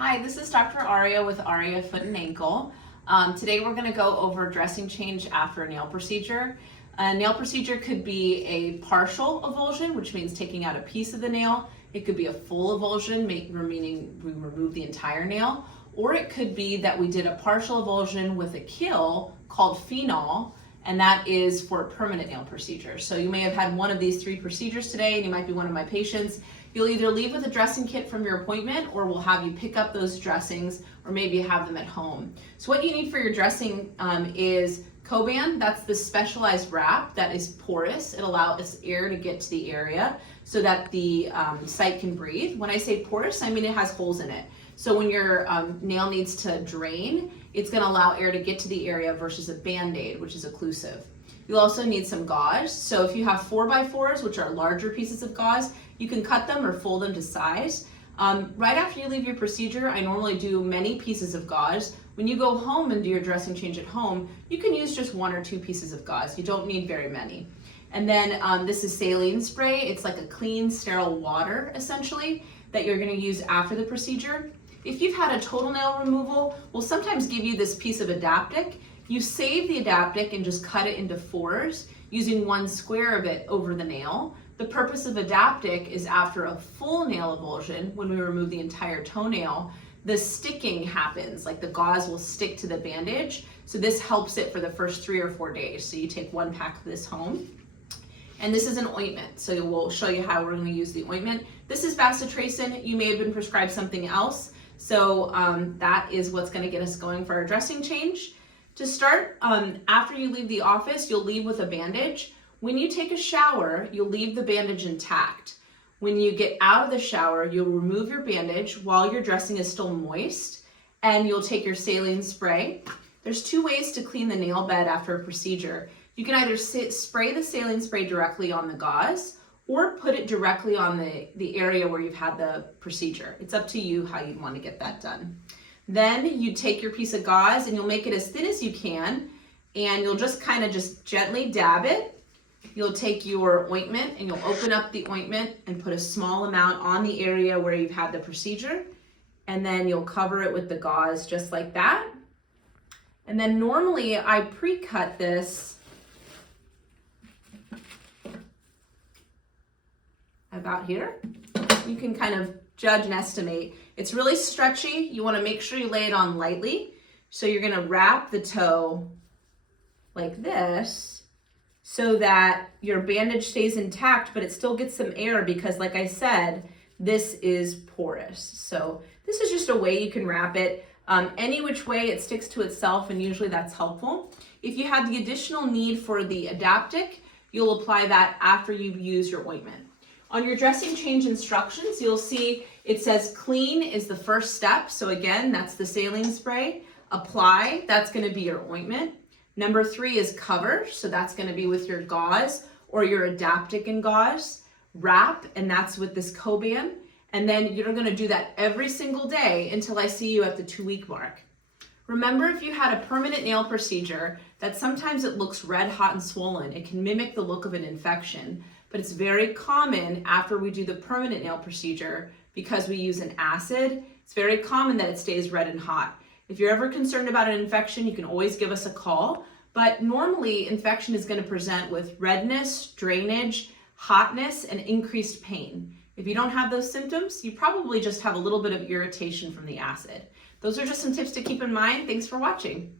Hi, this is Dr. Arya with Arya Foot and Ankle. Today we're going to go over dressing change after a nail procedure. A nail procedure could be a partial avulsion, which means taking out a piece of the nail. It could be a full avulsion, meaning we remove the entire nail. Or it could be that we did a partial avulsion with a kill called phenol, and that is for a permanent nail procedure. So you may have had one of these three procedures today, and you might be one of my patients. You'll either leave with a dressing kit from your appointment, or we'll have you pick up those dressings, or maybe have them at home. So what you need for your dressing is Coban. That's the specialized wrap that is porous. It allows air to get to the area so that the site can breathe. When I say porous, I mean it has holes in it. So when your nail needs to drain, it's going to allow air to get to the area versus a Band-Aid, which is occlusive. You'll also need some gauze. So if you have 4x4s, which are larger pieces of gauze, you can cut them or fold them to size. Right after you leave your procedure, I normally do many pieces of gauze. When you go home and do your dressing change at home, you can use just 1 or 2 pieces of gauze. You don't need very many. And then this is saline spray. It's like a clean, sterile water, essentially, that you're gonna use after the procedure. If you've had a total nail removal, we'll sometimes give you this piece of adaptic. You save the adaptic and just cut it into 4s, using 1 square of it over the nail. The purpose of adaptic is after a full nail avulsion, when we remove the entire toenail, the sticking happens, like the gauze will stick to the bandage. So this helps it for the first 3 or 4 days. So you take 1 pack of this home. And this is an ointment, so we'll show you how we're going to use the ointment. This is bacitracin. You may have been prescribed something else. So that is what's going to get us going for our dressing change. To start, after you leave the office, you'll leave with a bandage. When you take a shower, you'll leave the bandage intact. When you get out of the shower, you'll remove your bandage while your dressing is still moist, and you'll take your saline spray. There's 2 ways to clean the nail bed after a procedure. You can either spray the saline spray directly on the gauze, or put it directly on the area where you've had the procedure. It's up to you how you'd want to get that done. Then you take your piece of gauze and you'll make it as thin as you can, and you'll just kind of just gently dab it. You'll take your ointment and you'll open up the ointment and put a small amount on the area where you've had the procedure, and then you'll cover it with the gauze just like that. And then normally I pre-cut this about here. You can kind of judge and estimate. It's really stretchy. You want to make sure you lay it on lightly. So you're going to wrap the toe like this so that your bandage stays intact, but it still gets some air because, like I said, this is porous. So this is just a way you can wrap it. Any which way it sticks to itself, and usually that's helpful. If you have the additional need for the adaptic, you'll apply that after you've used your ointment. On your dressing change instructions, you'll see it says clean is the first step. So again, that's the saline spray. Apply, that's going to be your ointment. Number 3 is cover, so that's going to be with your gauze or your adaptic and gauze. Wrap, and that's with this Coban. And then you're going to do that every single day until I see you at the 2-week mark. Remember, if you had a permanent nail procedure, that sometimes it looks red hot and swollen. It can mimic the look of an infection. But it's very common after we do the permanent nail procedure, because we use an acid, it's very common that it stays red and hot. If you're ever concerned about an infection, you can always give us a call. But normally, infection is going to present with redness, drainage, hotness, and increased pain. If you don't have those symptoms, you probably just have a little bit of irritation from the acid. Those are just some tips to keep in mind. Thanks for watching.